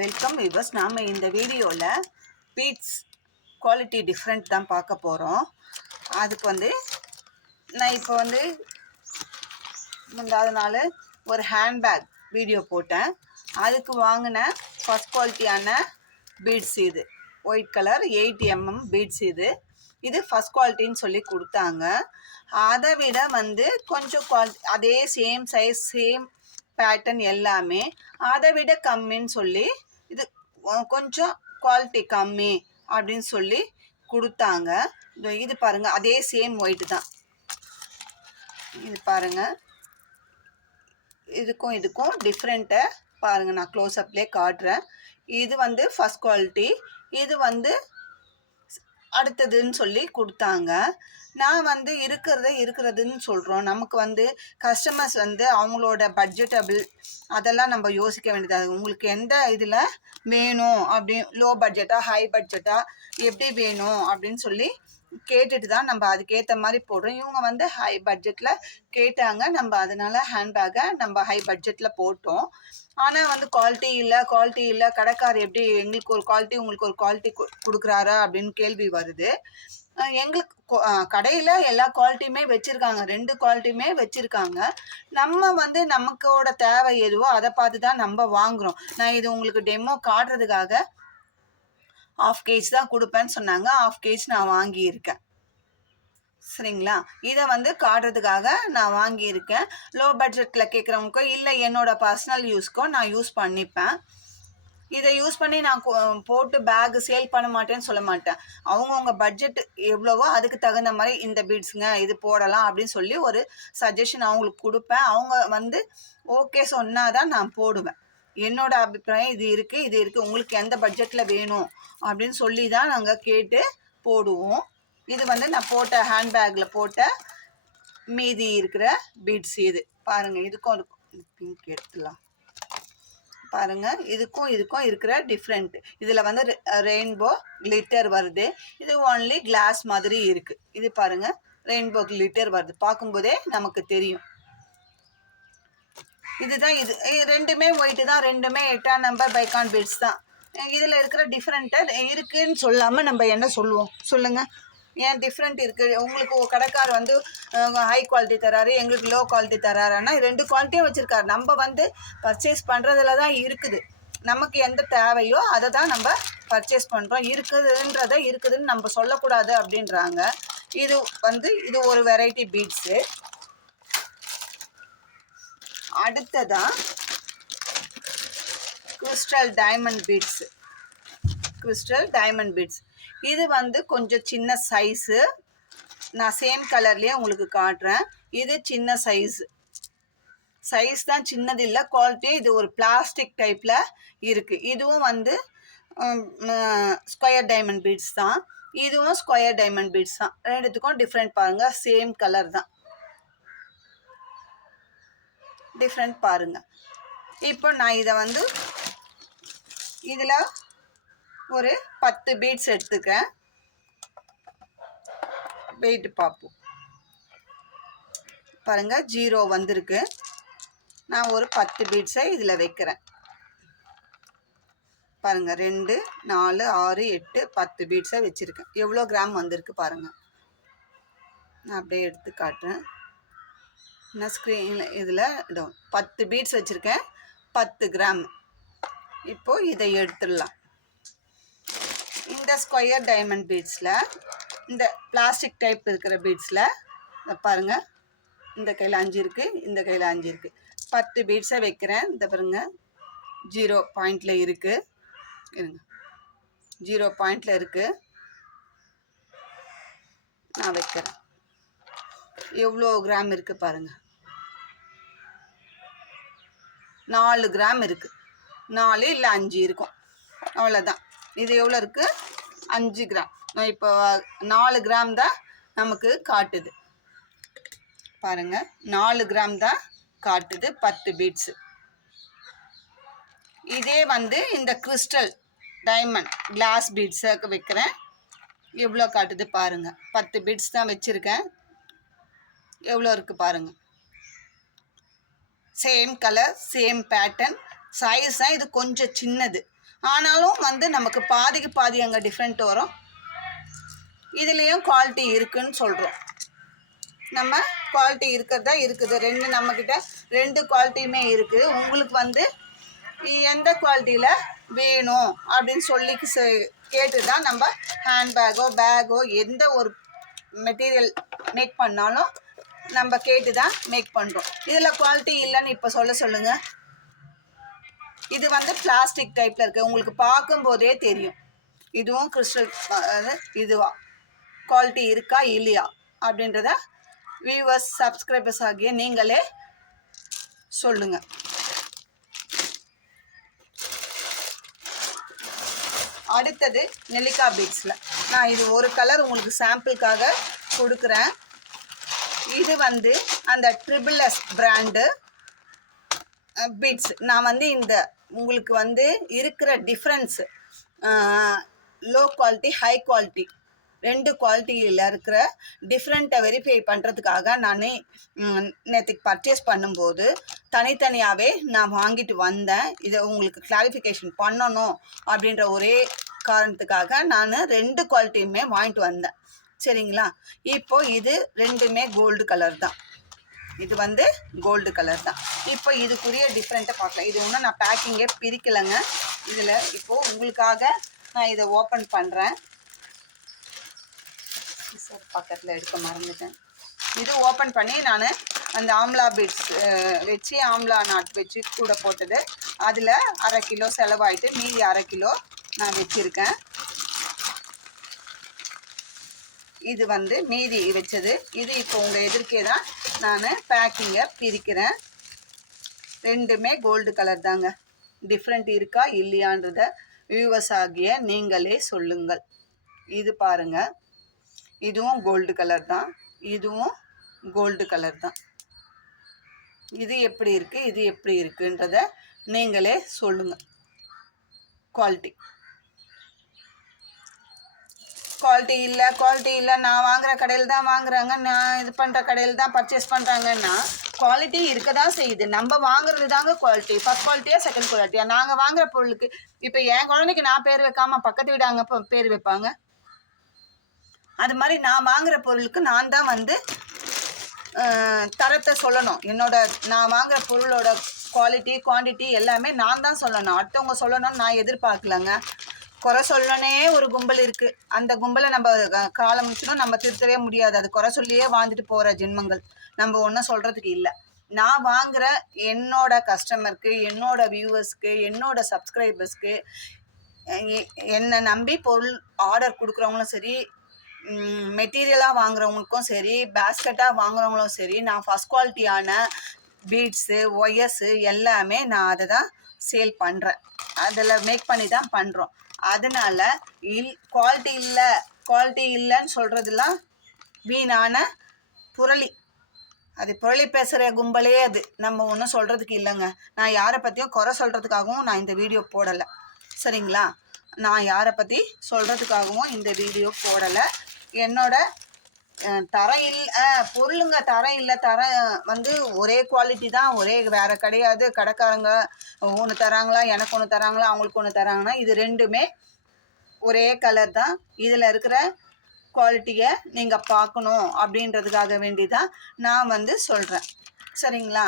Welcome viewers. நாம் இந்த வீடியோவில் பீட்ஸ் குவாலிட்டி டிஃப்ரெண்ட் தான் பார்க்க போகிறோம். அதுக்கு நான் இப்போ முந்தாத நாள் ஒரு ஹேண்ட்பேக் வீடியோ போட்டேன். அதுக்கு வாங்கின ஃபஸ்ட் குவாலிட்டியான பீட்ஸ் இது ஒயிட் கலர் 8 mm பீட்ஸ். இது ஃபஸ்ட் குவாலிட்டின்னு சொல்லி கொடுத்தாங்க. அதை விட கொஞ்சம் அதே சேம் சைஸ் சேம் பேட்டர்ன் எல்லாமே அதை விட கம்மின்னு சொல்லி இது கொஞ்சம் குவாலிட்டி கம்மி அப்படின்னு சொல்லி கொடுத்தாங்க. இது பாருங்கள், அதே சேம் ஒயிட் தான். இது பாருங்கள், இதுக்கும் டிஃப்ரெண்ட்டை பாருங்கள். நான் க்ளோஸ்அப்லேயே காட்டுறேன். இது ஃபஸ்ட் குவாலிட்டி, இது அடுத்ததுன்னு சொல்லி கொடுத்தாங்க. நான் இருக்கிறதுன்னு சொல்கிறோம். நமக்கு கஸ்டமர்ஸ் அவங்களோட பட்ஜெட்டபிள் அதெல்லாம் நம்ம யோசிக்க வேண்டியது. உங்களுக்கு எந்த இதில் வேணும் அப்படி, லோ பட்ஜெட்டா ஹை பட்ஜெட்டா எப்படி வேணும் அப்படின்னு சொல்லி கேட்டுட்டு தான் நம்ம அதுக்கேற்ற மாதிரி போடுறோம். இவங்க ஹை பட்ஜெட்டில் கேட்டாங்க. நம்ம அதனால் ஹேண்ட்பேக்கை நம்ம ஹை பட்ஜெட்டில் போட்டோம். ஆனால் குவாலிட்டி இல்லை கடைக்கார் எப்படி எங்களுக்கு ஒரு குவாலிட்டி உங்களுக்கு ஒரு குவாலிட்டி கொடுக்குறாரா அப்படின்னு கேள்வி வருது. எங்களுக்கு கடையில் எல்லா குவாலிட்டியுமே வச்சுருக்காங்க, 2 குவாலிட்டியுமே வச்சுருக்காங்க. நம்ம நமக்கோட தேவை எதுவோ அதை பார்த்து தான் நம்ம வாங்குகிறோம். நான் இது உங்களுக்கு டெமோ காட்டுறதுக்காக 1/2 kg தான் கொடுப்பேன்னு சொன்னாங்க. 1/2 kg நான் வாங்கியிருக்கேன். சரிங்களா? இதை காட்டுறதுக்காக நான் வாங்கியிருக்கேன். லோ பட்ஜெட்டில் கேட்குறவங்களுக்கோ இல்லை என்னோட பர்சனல் யூஸ்க்கோ நான் யூஸ் பண்ணிப்பேன். இதை யூஸ் பண்ணி நான் போட்டு பேக் சேல் பண்ண மாட்டேன்னு சொல்ல மாட்டேன். அவங்கவுங்க பட்ஜெட் எவ்வளவோ அதுக்கு தகுந்த மாதிரி இந்த பீட்ஸுங்க இது போடலாம் அப்படின்னு சொல்லி ஒரு சஜஷன் அவங்களுக்கு கொடுப்பேன். அவங்க ஓகே சொன்னால் தான் நான் போடுவேன். என்னோட அபிப்பிராயம் இது இருக்குது, உங்களுக்கு எந்த பட்ஜெட்டில் வேணும் அப்படின்னு சொல்லி தான் நாங்கள் கேட்டு போடுவோம். இது நான் போட்ட ஹேண்ட்பேக்கில் போட்ட மீதி இருக்கிற பீட்ஸ். இது பாருங்கள், இதுக்கும் பிங்க் எடுத்துலாம். பாருங்கள், இதுக்கும் இருக்கிற டிஃப்ரெண்ட். இதில் ரெயின்போ கிளிட்டர் வருது. இது ஒன்லி கிளாஸ் மாதிரி இருக்குது. இது பாருங்கள், ரெயின்போ கிளிட்டர் வருது. பார்க்கும்போதே நமக்கு தெரியும். இதுதான் இது ரெண்டுமே ஒயிட்டு தான், ரெண்டுமே 8ஆம் நம்பர் பைக்கான் பீட்ஸ் தான். இதில் இருக்கிற டிஃப்ரெண்ட்டை இருக்குதுன்னு சொல்லாமல் நம்ம என்ன சொல்லுவோம் சொல்லுங்கள்? ஏன் டிஃப்ரெண்ட் இருக்குது? உங்களுக்கு கடைக்கார் ஹை குவாலிட்டி தராரு, எங்களுக்கு லோ குவாலிட்டி தராருன்னா 2 குவாலிட்டியும் வச்சுருக்காரு. நம்ம பர்ச்சேஸ் பண்ணுறதுல தான் இருக்குது. நமக்கு எந்த தேவையோ அதை தான் நம்ம பர்ச்சேஸ் பண்ணுறோம். இருக்குதுன்னு நம்ம சொல்லக்கூடாது அப்படின்றாங்க. இது ஒரு வெரைட்டி பீட்ஸு. அடுத்ததான் கிறிஸ்டல் டைமண்ட் பீட்ஸ். இது கொஞ்சம் சின்ன சைஸு. நான் சேம் கலர்லேயே உங்களுக்கு காட்டுறேன். இது சின்ன சைஸ் தான், சின்னது இல்லை. குவாலிட்டி இது ஒரு பிளாஸ்டிக் டைப்பில் இருக்குது. இதுவும் ஸ்கொயர் டைமண்ட் பீட்ஸ் தான். இதுவும் ஸ்கொயர் டைமண்ட் பீட்ஸ் தான். ரெண்டுத்துக்கும் டிஃப்ரெண்ட் பாருங்கள். சேம் கலர் தான், டிஃப்ரெண்ட் பாருங்கள். இப்போ நான் இதை இதில் ஒரு 10 பீட்ஸ் எடுத்துக்கிறேன். வெயிட் பார்ப்போம். பாருங்கள், 0 வந்திருக்கு. நான் ஒரு 10 பீட்ஸை இதில் வைக்கிறேன். பாருங்கள், 2 4 6 8 10 பீட்ஸை வச்சுருக்கேன். எவ்வளோ கிராம் வந்திருக்கு பாருங்கள். நான் அப்படியே எடுத்து காட்டுறேன். நான் ஸ்க்ரீனில் இதில் 10 பீட்ஸ் வச்சுருக்கேன், 10 கிராம். இப்போது இதை எடுத்துடலாம். இந்த ஸ்கொயர் டைமண்ட் பீட்ஸில், இந்த பிளாஸ்டிக் டைப் இருக்கிற பீட்ஸில் பாருங்கள், இந்த கையில் 5 இருக்குது, இந்த கையில் 5 இருக்குது. 10 பீட்ஸை வைக்கிறேன். இந்த பாருங்கள், 0 பாயிண்டில் இருக்குது. இருங்க, 0 பாயிண்டில் இருக்குது. நான் வைக்கிறேன். எவ்வளோ கிராம் இருக்குது பாருங்கள். 4 கிராம் இருக்குது. 4 இல்லை 5 இருக்கும், அவ்வளோதான். இது எவ்வளோ இருக்குது? 5 கிராம். இப்போ 4 கிராம் தான் நமக்கு காட்டுது. பாருங்கள், 4 கிராம் தான் காட்டுது 10 பீட்ஸு. இதே இந்த கிறிஸ்டல் டைமண்ட் கிளாஸ் பீட்ஸை வைக்கிறேன். எவ்வளோ காட்டுது பாருங்கள். 10 பீட்ஸ் தான் வச்சுருக்கேன். எவ்வளோ இருக்குது பாருங்கள். Same colour, same pattern, size தான். இது கொஞ்சம் சின்னது. ஆனாலும் வந்து நமக்கு பாதிக்கு பாதி அங்கே டிஃப்ரெண்ட் வரும். இதுலேயும் குவாலிட்டி இருக்குன்னு சொல்கிறோம். நம்ம குவாலிட்டி இருக்கிறதா இருக்குது. நம்மக்கிட்ட 2 குவாலிட்டியுமே இருக்குது. உங்களுக்கு வந்து எந்த குவாலிட்டியில் வேணும் அப்படின்னு சொல்லி கேட்டு தான் நம்ம ஹேண்ட்பேக்கோ பேக்கோ எந்த ஒரு மெட்டீரியல் மேக் பண்ணாலும் நம்ம கேட்டு தான் மேக் பண்ணுறோம். இதில் குவாலிட்டி இல்லைன்னு இப்போ சொல்லுங்கள். இது வந்து பிளாஸ்டிக் டைப்பில் இருக்குது. உங்களுக்கு பார்க்கும்போதே தெரியும். இதுவும் கிறிஸ்டல் இதுவா குவாலிட்டி இருக்கா இல்லையா அப்படின்றத வியூவர்ஸ் சப்ஸ்கிரைபர்ஸ் ஆகிய நீங்களே சொல்லுங்கள். அடுத்தது நெல்லிக்காய் பீட்ஸில் நான் இது ஒரு கலர் உங்களுக்கு சாம்பிளுக்காக கொடுக்குறேன். இது வந்து அந்த ட்ரிபிள்எஸ் பிராண்டு பீட்ஸ். நான் வந்து இந்த உங்களுக்கு வந்து இருக்கிற difference low quality high quality 2 குவாலிட்டியில் இருக்கிற டிஃப்ரெண்ட்டை வெரிஃபை பண்ணுறதுக்காக நான் நேற்றுக்கு பர்ச்சேஸ் பண்ணும்போது தனித்தனியாகவே நான் வாங்கிட்டு வந்தேன். இதை உங்களுக்கு கிளாரிஃபிகேஷன் பண்ணணும் அப்படின்ற ஒரே காரணத்துக்காக நான் 2 குவாலிட்டியுமே வாங்கிட்டு வந்தேன். சரிங்களா? இப்போது இது 2மே கோல்டு கலர் தான். இது வந்து கோல்டு கலர் தான். இப்போ இதுக்குரிய டிஃப்ரெண்ட்டை பார்க்கலாம். இது ஒன்றும் நான் பேக்கிங்கே பிரிக்கலைங்க. இதில் இப்போது உங்களுக்காக நான் இதை ஓப்பன் பண்ணுறேன். பக்கத்தில் எடுக்க மறந்துட்டேன். இது ஓப்பன் பண்ணி நான் அந்த ஆம்லா பீட்ஸ் வச்சு ஆம்லா நாட் வச்சு கூட போட்டது அதில் 1/2 கிலோ செலவாயிட்டு மீதி 1/2 கிலோ நான் வச்சுருக்கேன். இது வந்து மீதி வச்சது. இது இப்போ உங்கள் எதிர்க்கே தான் நான் பேக்கிங்கை பிரிக்கிறேன். 2மே கோல்டு கலர் தாங்க. டிஃப்ரெண்ட் இருக்கா இல்லையான்றத வியூவர்ஸ் ஆகிய நீங்களே சொல்லுங்கள். இது பாருங்கள், இதுவும் கோல்டு கலர் தான், இதுவும் கோல்டு கலர் தான். இது எப்படி இருக்குது இது எப்படி இருக்குன்றத நீங்களே சொல்லுங்கள். குவாலிட்டி இல்லை நான் வாங்குகிற கடையில் தான் வாங்குறாங்க, நான் இது பண்ணுற கடையில் தான் பர்ச்சேஸ் பண்ணுறாங்கன்னா குவாலிட்டி இருக்க தான் செய்யுது. நம்ம வாங்குறது தாங்க குவாலிட்டி. ஃபஸ்ட் குவாலிட்டியா செகண்ட் குவாலிட்டியா? நாங்கள் வாங்குகிற பொருளுக்கு இப்போ என் குழந்தைக்கு நான் பேர் வைக்காமல் பக்கத்து வீடு அங்கே பேர் வைப்பாங்க. அது மாதிரி நான் வாங்குகிற பொருளுக்கு நான் தான் வந்து தரத்தை சொல்லணும். நான் வாங்குகிற பொருளோட குவாலிட்டி குவான்டிட்டி எல்லாமே நான் தான் சொல்லணும். அடுத்தவங்க சொல்லணும்னு நான் எதிர்பார்க்கலங்க. குறை சொல்லனே ஒரு கும்பல் இருக்குது. அந்த கும்பலை நம்ம காலம் முடிச்சணும் நம்ம திருத்தவே முடியாது. அது குறை சொல்லியே வாழ்ந்துட்டு போகிற ஜென்மங்கள். நம்ம ஒன்றும் சொல்கிறதுக்கு இல்லை. நான் வாங்குகிற என்னோட கஸ்டமருக்கு, என்னோட வியூவர்ஸ்க்கு, என்னோட சப்ஸ்கிரைபர்ஸ்க்கு, என்னை நம்பி பொருள் ஆர்டர் கொடுக்குறவங்களும் சரி, மெட்டீரியலாக வாங்குறவங்களுக்கும் சரி, பேஸ்கெட்டாக வாங்குறவங்களும் சரி, நான் ஃபஸ்ட் குவாலிட்டியான பீட்ஸு ஒயர்ஸு எல்லாமே நான் அதை தான் சேல் பண்ணுறேன். அதில் மேக் பண்ணி தான் பண்ணுறோம். அதனால் குவாலிட்டி இல்லைன்னு சொல்கிறதுலாம் வீணான புரளி. அது புரளி பேசுகிற கும்பலே அது. நம்ம ஒன்றும் சொல்கிறதுக்கு இல்லைங்க. நான் யாரை பற்றியும் குறை சொல்கிறதுக்காகவும் நான் இந்த வீடியோ போடலை. சரிங்களா? நான் யாரை பற்றி சொல்கிறதுக்காகவும் இந்த வீடியோ போடலை. என்னோட பொருளுங்க தரம் இல்லை. வந்து ஒரே குவாலிட்டி தான், வேறு கிடையாது. கடைக்காரங்க ஒன்று தராங்களா, எனக்கு ஒன்று தராங்களா, அவங்களுக்கு ஒன்று தராங்கன்னா இது 2மே ஒரே கலர் தான். இதில் இருக்கிற குவாலிட்டியை நீங்கள் பார்க்கணும் அப்படின்றதுக்காக வேண்டி தான் நான் வந்து சொல்கிறேன். சரிங்களா?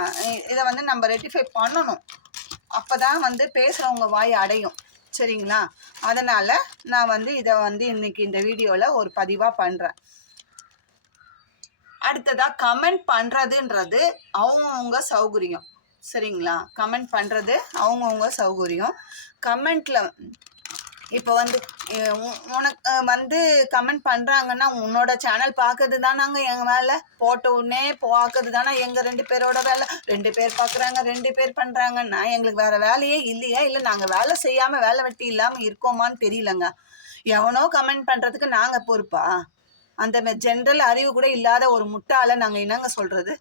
இதை வந்து நம்ம ரெட்டிஃபை பண்ணணும். அப்போ தான் வந்து பேசுகிறவங்க வாய் அடையும். சரிங்களா? அதனால் நான் வந்து இதை வந்து இன்றைக்கி இந்த வீடியோவில் ஒரு பதிவாக பண்ணுறேன். அடுத்ததாக கமெண்ட் பண்ணுறதுன்றது அவங்கவுங்க சௌகரியம். சரிங்களா? கமெண்ட் பண்ணுறது அவங்கவுங்க சௌகரியம். கமெண்ட்டில் இப்போ வந்து உனக்கு வந்து கமெண்ட் பண்ணுறாங்கன்னா உன்னோட சேனல் பார்க்கறது தானாங்க எங்கள் வேலை. போட்ட உடனே பார்க்கறது தானே எங்கள் 2 பேரோட வேலை. 2 பேர் பார்க்குறாங்க, 2 பேர் பண்ணுறாங்கன்னா எங்களுக்கு வேறு வேலையே இல்லையா? இல்லை நாங்கள் வேலை செய்யாமல் வேலை வெட்டி இல்லாமல் இருக்கோமான்னு தெரியலங்க. எவனோ கமெண்ட் பண்ணுறதுக்கு நாங்கள் பொறுப்பா? அந்த ஜென்ரல் அறிவு கூட இல்லாத ஒரு முட்டாளை நாங்கள் என்னங்க சொல்கிறது?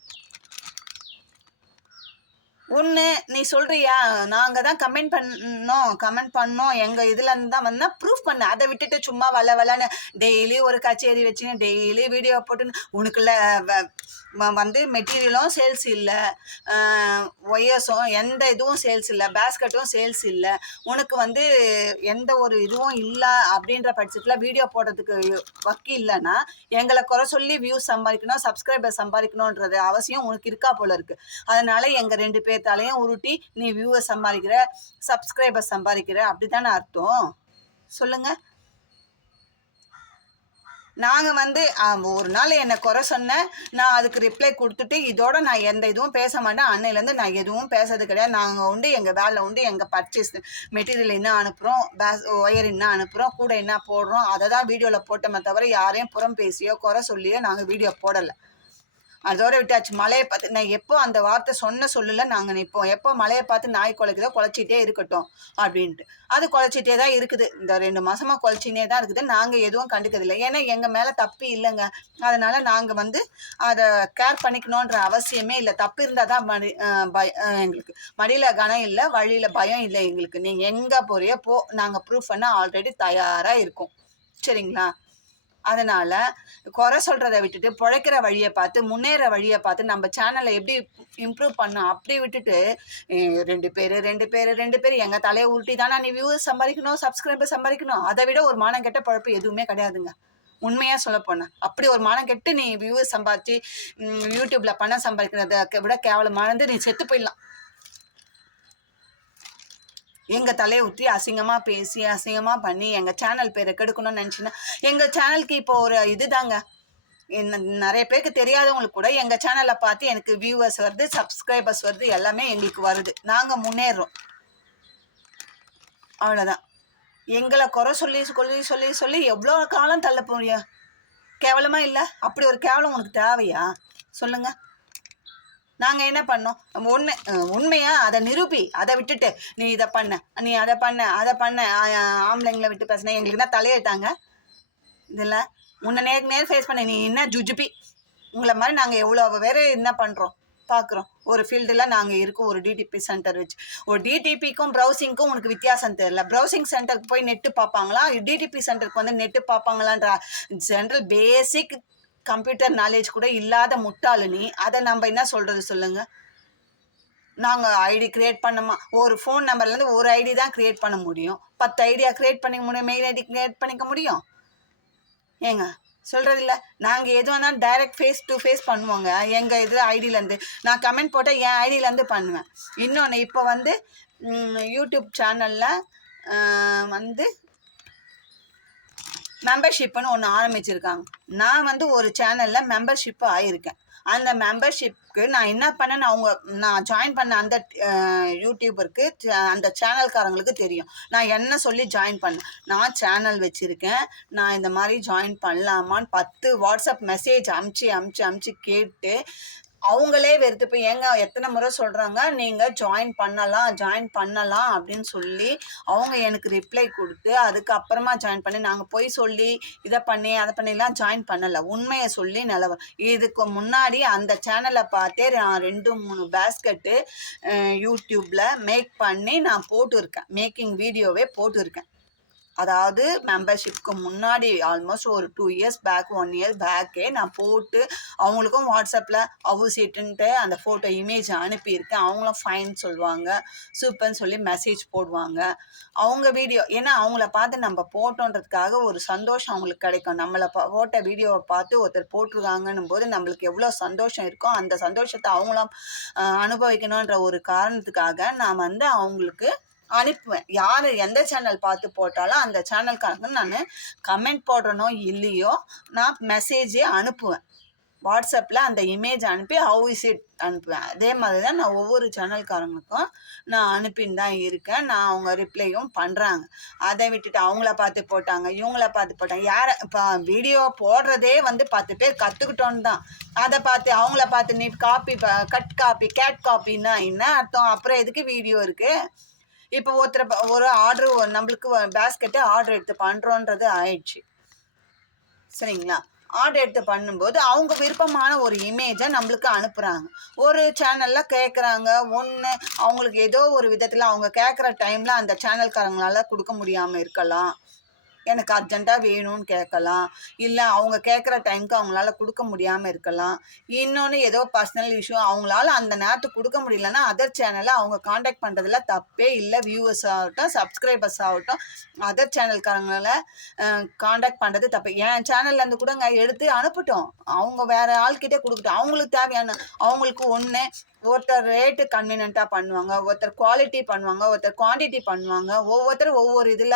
ஒன்று நீ சொல்கிறியா நாங்கள் தான் கமெண்ட் பண்ணோம் எங்கள் இதுலேருந்து தான் வந்தால் ப்ரூஃப் பண்ண. அதை விட்டுட்டு சும்மா வளன்னு டெய்லி ஒரு கச்சேரி வச்சுன்னு டெய்லி வீடியோ போட்டுன்னு உனக்குள்ள வந்து மெட்டீரியலும் சேல்ஸ் இல்லை, ஒயர்ஸும் எந்த இதுவும் சேல்ஸ் இல்லை, பேஸ்கெட்டும் சேல்ஸ் இல்லை, உனக்கு வந்து எந்த ஒரு இதுவும் இல்லை அப்படின்ற பட்சத்தில் வீடியோ போடுறதுக்கு வக்கி இல்லைன்னா எங்களை குறை சொல்லி வியூஸ் சம்பாதிக்கணும், சப்ஸ்கிரைபர் சம்பாதிக்கணுன்றது அவசியம் உனக்கு இருக்கா போல இருக்குது. அதனால் எங்கள் 2 பேர்த்தாலையும் உருட்டி நீ வியூவர் சம்பாதிக்கிற, சப்ஸ்கிரைபர் சம்பாதிக்கிற அப்படி தானே அர்த்தம்? சொல்லுங்கள். நாங்கள் வந்து ஒரு நாள் என்னை குறை சொன்னேன், நான் அதுக்கு ரிப்ளை கொடுத்துட்டு இதோட நான் எந்த இதுவும் பேச மாட்டேன். அன்னையிலேருந்து நான் எதுவும் பேசுறது கிடையாது. நாங்கள் உண்டு எங்கள் வேலை உண்டு, எங்கள் பர்ச்சேஸ் மெட்டீரியல் என்ன அனுப்புகிறோம், ஒயர் என்ன அனுப்புகிறோம், கூட என்ன போடுறோம், அதை தான் வீடியோவில் போட்டோமே தவிர யாரையும் புறம் பேசியோ குறை சொல்லியோ நாங்கள் வீடியோ போடலை. அதோட விட்டாச்சு. மழையை பார்த்து நான் எப்போ அந்த வார்த்தை சொல்லலை நாங்கள் நிற்போம். எப்போ மழையை பார்த்து நாய் குலைக்குதோ குலைச்சிட்டே இருக்கட்டும் அப்படின்ட்டு. அது குலைச்சிட்டே தான் இருக்குது. இந்த 2 மாதமாக குலைச்சினே தான் இருக்குது. நாங்கள் எதுவும் கண்டுக்கிறதில்லை. ஏன்னா எங்கள் மேலே தப்பு இல்லைங்க. அதனால் நாங்கள் வந்து அதை கேர் பண்ணிக்கணுன்ற அவசியமே இல்லை. தப்பு இருந்தால் தான் எங்களுக்கு மடியில் கனம் இல்லை, வழியில் பயம் இல்லை எங்களுக்கு. நீங்கள் எங்கே போறியோ போ, நாங்கள் ப்ரூஃப் பண்ண ஆல்ரெடி தயாராக இருக்கோம். சரிங்களா? அதனால் குறை சொல்கிறத விட்டுட்டு பிழைக்கிற வழியை பார்த்து முன்னேற வழியை பார்த்து நம்ம சேனலை எப்படி இம்ப்ரூவ் பண்ணோம் அப்படி விட்டுட்டு 2 பேர் எங்கள் தலையை உருட்டி தானே நீ வியூஸ் சம்பாதிக்கணும், சப்ஸ்கிரைபர் சம்பாதிக்கணும். அதை விட ஒரு மானம் கெட்ட பழப்பு எதுவுமே கிடையாதுங்க. உண்மையாக சொல்ல போனேன். அப்படி ஒரு மானம் கெட்டு நீ வியூஸ் சம்பாதிச்சு யூடியூப்பில் பணம் சம்பாதிக்கிறத விட கேவலமானது நீ செத்து போயிடலாம். எங்கள் தலையை ஊற்றி அசிங்கமாக பேசி அசிங்கமாக பண்ணி எங்கள் சேனல் பேரை கெடுக்கணும்னு நினச்சின்னா எங்கள் சேனலுக்கு இப்போ ஒரு இது தாங்க. நிறைய பேருக்கு தெரியாதவங்களுக்கு கூட எங்கள் சேனலை பார்த்து எனக்கு வியூவர்ஸ் வருது, சப்ஸ்கிரைபர்ஸ் வருது, எல்லாமே எங்களுக்கு வருது. நாங்கள் முன்னேறோம். அவ்வளோதான். எங்களை குறை சொல்லி சொல்லி சொல்லி சொல்லி எவ்வளோ காலம் தள்ள போறியா? கேவலமாக இல்லை? அப்படி ஒரு கேவலம் உனக்கு தேவையா? சொல்லுங்கள். நாங்கள் என்ன பண்ணோம்? உண்மையா அதை நிரூபி. அதை விட்டுட்டு நீ இதை பண்ண, நீ அதை பண்ண ஆம்பளைங்களை விட்டு பேசின எங்களுக்கு தான் தலையிட்டாங்க. இதில் உன்னை நேர் ஃபேஸ் பண்ண நீ என்ன ஜுஜுபி. உங்களை மாதிரி நாங்கள் எவ்வளோ வேறு என்ன பண்ணுறோம் பார்க்குறோம். ஒரு ஃபீல்டில் நாங்கள் இருக்கோம். ஒரு டிடிபி சென்டர் வச்சு ஒரு டிடிபிக்கும் ப்ரௌசிங்க்கும் உனக்கு வித்தியாசம் தெரியல. ப்ரௌசிங் சென்டருக்கு போய் நெட்டு பார்ப்பாங்களா, டிடிபி சென்டருக்கு வந்து நெட்டு பார்ப்பாங்களான்ற ஜென்ரல் பேசிக் கம்ப்யூட்டர் நாலேஜ் கூட இல்லாத முட்டாளு நீ. அதை நம்ம என்ன சொல்கிறது சொல்லுங்கள்? நாங்கள் ஐடி க்ரியேட் பண்ணோமா, ஒரு ஃபோன் நம்பர்லேருந்து ஒரு ஐடி தான் க்ரியேட் பண்ண முடியும். 10 ஐடியா க்ரியேட் பண்ணிக்க முடியும், மெயில் ஐடி க்ரியேட் பண்ணிக்க முடியும். ஏங்க சொல்கிறதில்ல. நாங்கள் எது வேணாலும் டைரக்ட் ஃபேஸ் டு ஃபேஸ் பண்ணுவோங்க. எங்கள் இதில் ஐடியிலேருந்து நான் கமெண்ட் போட்டால் என் ஐடியிலேருந்து பண்ணுவேன். இன்னொன்று இப்போ வந்து யூடியூப் சேனலில் வந்து மெம்பர்ஷிப்புன்னு ஒன்று ஆரம்பிச்சிருக்காங்க. நான் வந்து ஒரு சேனலில் மெம்பர்ஷிப்பு ஆகியிருக்கேன். அந்த மெம்பர்ஷிப்க்கு நான் என்ன பண்ணேன்னு நான் ஜாயின் பண்ண அந்த யூடியூபருக்கு அந்த சேனல்காரங்களுக்கு தெரியும் நான் என்ன சொல்லி ஜாயின் பண்ணேன். நான் சேனல் வச்சுருக்கேன், நான் இந்த மாதிரி ஜாயின் பண்ணலாமான்னு 10 வாட்ஸ்அப் மெசேஜ் அமுச்சு கேட்டு அவங்களே வெறுத்து போய் ஏங்க எத்தனை முறை சொல்கிறாங்க நீங்கள் ஜாயின் பண்ணலாம் அப்படின்னு சொல்லி அவங்க எனக்கு ரிப்ளை கொடுத்து அதுக்கப்புறமா ஜாயின் பண்ணி நாங்கள் போய் சொல்லி இதை பண்ணி அதை பண்ணிலாம் ஜாயின் பண்ணலை. உண்மையை சொல்லி நிலவரம். இதுக்கு முன்னாடி அந்த சேனலை பார்த்தே நான் 2-3 பேஸ்கெட்டு யூடியூப்பில் மேக் பண்ணி நான் போட்டுருக்கேன். மேக்கிங் வீடியோவே போட்டுருக்கேன். அதாவது மெம்பர்ஷிப்க்கு முன்னாடி ஆல்மோஸ்ட் ஒரு 2 இயர்ஸ் பேக் 1 இயர் பேக்கே நான் போட்டு அவங்களுக்கும் வாட்ஸ்அப்பில் அவசியன்ட்டு அந்த ஃபோட்டோ இமேஜ் அனுப்பியிருக்கேன். அவங்களும் ஃபைன் சொல்லுவாங்க, சூப்பர்னு சொல்லி மெசேஜ் போடுவாங்க. அவங்க வீடியோ ஏன்னா அவங்கள பார்த்து நம்ம போட்டோன்றதுக்காக ஒரு சந்தோஷம் அவங்களுக்கு கிடைக்கும். நம்மளை போட்ட வீடியோவை பார்த்து ஒருத்தர் போட்டிருக்காங்கன்னும் போது நம்மளுக்கு எவ்வளோ சந்தோஷம் இருக்கோ அந்த சந்தோஷத்தை அவங்களும் அனுபவிக்கணுன்ற ஒரு காரணத்துக்காக நான் வந்து அவங்களுக்கு அனுப்புவேன். யார் எந்த சேனல் பார்த்து போட்டாலும் அந்த சேனலுக்காக நான் கமெண்ட் போடுறனோ இல்லையோ நான் மெசேஜே அனுப்புவேன். வாட்ஸ்அப்பில் அந்த இமேஜ் அனுப்பி ஹவ் இஸ் இட் அனுப்புவேன். அதே மாதிரி தான் நான் ஒவ்வொரு சேனல்காரங்களுக்கும் நான் அனுப்பின்னு தான் இருக்கேன். நான் அவங்க ரிப்ளையும் பண்ணுறாங்க. அதை விட்டுட்டு அவங்கள பார்த்து போட்டாங்க, இவங்கள பார்த்து போட்டாங்க. யாரை இப்போ வீடியோ போடுறதே வந்து 10 பேர் கற்றுக்கிட்டோன்னு தான். அதை பார்த்து அவங்கள பார்த்து நீ காப்பி கட் காப்பி கேட் காப்பின்னா என்ன அர்த்தம்? அப்புறம் எதுக்கு வீடியோ இருக்குது? இப்போ ஒரு ஆர்டர் நம்மளுக்கு பேஸ்கெட்டு ஆர்டர் எடுத்து பண்ணுறோன்றது ஆயிடுச்சு. சரிங்களா? ஆர்டர் எடுத்து பண்ணும்போது அவங்க விருப்பமான ஒரு இமேஜை நம்மளுக்கு அனுப்புகிறாங்க. ஒரு சேனலில் கேட்குறாங்க ஒன்று, அவங்களுக்கு ஏதோ ஒரு விதத்தில் அவங்க கேட்குற டைமில் அந்த சேனல்காரங்களால் கொடுக்க முடியாமல் இருக்கலாம், எனக்கு அர்ஜெண்ட்டாக வேணும்னு கேட்கலாம். இல்லை அவங்க கேட்குற டைமுக்கு அவங்களால கொடுக்க முடியாமல் இருக்கலாம். இன்னொன்று ஏதோ பர்சனல் இஷ்யூ அவங்களால அந்த நேரத்துக்கு கொடுக்க முடியலன்னா அதர் சேனலை அவங்க காண்டாக்ட் பண்ணுறதுல தப்பே இல்லை. வியூவர்ஸ் ஆகட்டும், சப்ஸ்கிரைபர்ஸ் ஆகட்டும், அதர் சேனல்காரங்களை காண்டாக்ட் பண்ணுறது தப்பு. என் சேனல்லேருந்து கூடங்க எடுத்து அனுப்பட்டும், அவங்க வேறு ஆள்கிட்டே கொடுக்கட்டும். அவங்களுக்கு தேவையான அவங்களுக்கு ஒன்று, ஒருத்தர் ரேட்டு கன்வீனியண்ட்டாக பண்ணுவாங்க, ஒருத்தர் குவாலிட்டி பண்ணுவாங்க, ஒருத்தர் குவான்டிட்டி பண்ணுவாங்க. ஒவ்வொருத்தரும் ஒவ்வொரு இதில்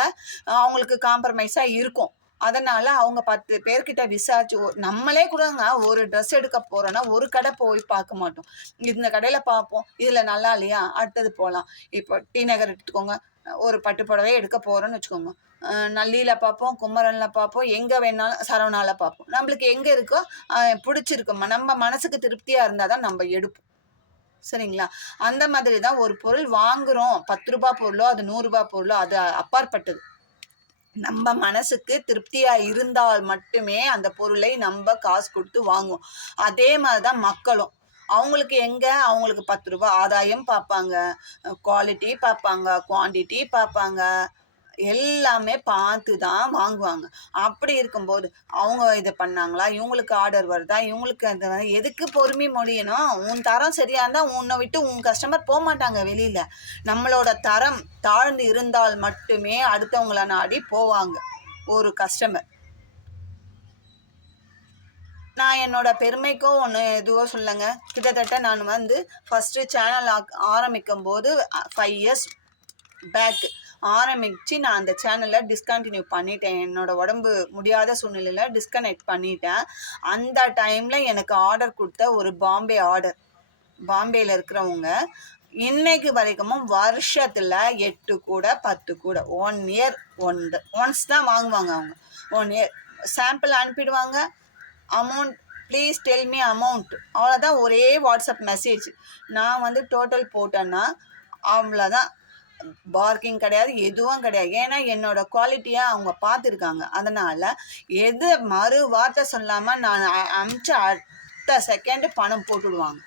அவங்களுக்கு காம்ப்ரமைஸாக இருக்கும். அதனால் அவங்க 10 பேர்கிட்ட விசாரிச்சு நம்மளே கூடங்க ஒரு ட்ரெஸ் எடுக்க போகிறோன்னா ஒரு கடை போய் பார்க்க மாட்டோம். இந்த கடையில் பார்ப்போம், இதில் நல்லா இல்லையா அடுத்தது போகலாம். இப்போ டி நகர் எடுத்துக்கோங்க, ஒரு பட்டு புடவை எடுக்க போகிறோன்னு வச்சுக்கோங்க, நல்லியில் பார்ப்போம், குமரனில் பார்ப்போம், எங்கே வேணாலும் சரவணாவில் பார்ப்போம். நம்மளுக்கு எங்கே இருக்கோ பிடிச்சிருக்கோம்மா, நம்ம மனசுக்கு திருப்தியாக இருந்தால் தான் நம்ம எடுப்போம். சரிங்களா? அந்த மாதிரி தான் ஒரு பொருள் வாங்குறோம், 10 ரூபா பொருளோ அது 100 ரூபா பொருளோ அது அப்பாற்பட்டது. நம்ம மனசுக்கு திருப்தியா இருந்தால் மட்டுமே அந்த பொருளை நம்ம காசு கொடுத்து வாங்குவோம். அதே மாதிரி தான் மக்களும். அவங்களுக்கு அவங்களுக்கு 10 ரூபா ஆதாயம் பார்ப்பாங்க, குவாலிட்டி பார்ப்பாங்க, குவான்டிட்டி பார்ப்பாங்க, எல்லாமே பார்த்து தான் வாங்குவாங்க. அப்படி இருக்கும்போது அவங்க இதை பண்ணாங்களா, இவங்களுக்கு ஆர்டர் வருதா, இவங்களுக்கு அந்த எதுக்கு பொறுமை மொழியணும்? உன் தரம் சரியா இருந்தால் உன்னை விட்டு உன் கஸ்டமர் போக மாட்டாங்க வெளியில். நம்மளோட தரம் தாழ்ந்து இருந்தால் மட்டுமே அடுத்தவங்கள நாடி போவாங்க ஒரு கஸ்டமர். நான் என்னோட பெருமைக்கோ ஒன்று எதுவோ சொல்லுங்க, கிட்டத்தட்ட நான் ஃபஸ்ட்டு சேனல் ஆரம்பிக்கும் போது 5 இயர்ஸ் பேக் ஆரம்பித்து நான் அந்த சேனலை டிஸ்கண்டினியூ பண்ணிட்டேன். என்னோட உடம்பு முடியாத சூழ்நிலையில் டிஸ்கனெக்ட் பண்ணிட்டேன். அந்த டைமில் எனக்கு ஆர்டர் கொடுத்த ஒரு பாம்பேயில் இருக்கிறவங்க இன்னைக்கு வரைக்கும் வருஷத்தில் 8 கூட 10 கூட 1 இயர் ஒன்ஸ் தான் வாங்குவாங்க. அவங்க 1 இயர் சாம்பிள் அனுப்பிடுவாங்க. Amount please tell me amount, அவ்வளோதான். ஒரே வாட்ஸ்அப் மெசேஜ். நான் டோட்டல் போட்டேன்னா அவ்வளோதான். பார்க்கிங் கிடையாது, எதுவும் கிடையாது. ஏன்னா என்னோட குவாலிட்டியை அவங்க பார்த்துருக்காங்க. அதனால் எது மறு வார்த்தை சொல்லாமல் நான் அனுப்பிச்ச அடுத்த செகண்டு பணம் போட்டுடுவாங்க.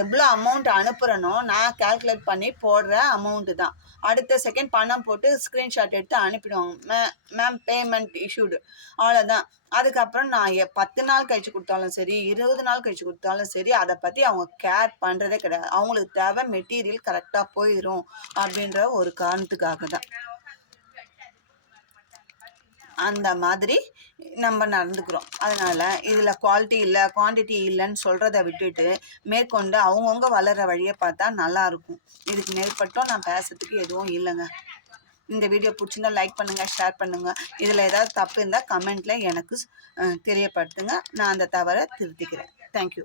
எவ்வளோ அமௌண்ட் அனுப்புகிறனோ நான் கால்குலேட் பண்ணி போடுற அமௌண்ட்டு தான். அடுத்த செகண்ட் பணம் போட்டு ஸ்க்ரீன்ஷாட் எடுத்து அனுப்பிடுவாங்க. மேம் பேமெண்ட் இஷ்யூடு, அவ்வளோதான். அதுக்கப்புறம் நான் 10 நாள் கழிச்சு கொடுத்தாலும் சரி, 20 நாள் கழிச்சு கொடுத்தாலும் சரி, அதை பற்றி அவங்க கேர் பண்ணுறதே கிடையாது. அவங்களுக்கு தேவை மெட்டீரியல் கரெக்டாக போயிடும் அப்படின்ற ஒரு காரணத்துக்காக தான் அந்த மாதிரி நம்ம நடந்துக்கிறோம். அதனால் இதில் குவாலிட்டி இல்லை, குவான்டிட்டி இல்லைன்னு சொல்கிறத விட்டுட்டு மேற்கொண்டு அவங்கவுங்க வளர்கிற வழியை பார்த்தா நல்லாயிருக்கும். இதுக்கு மேற்பட்டும் நான் பேசுறதுக்கு எதுவும் இல்லைங்க. இந்த வீடியோ பிடிச்சிருந்தா லைக் பண்ணுங்கள், ஷேர் பண்ணுங்கள். இதில் ஏதாவது தப்பு இருந்தால் கமெண்ட்டில் எனக்கு தெரியப்படுத்துங்க. நான் அந்த தவறை திருத்திக்கிறேன். தேங்க்யூ.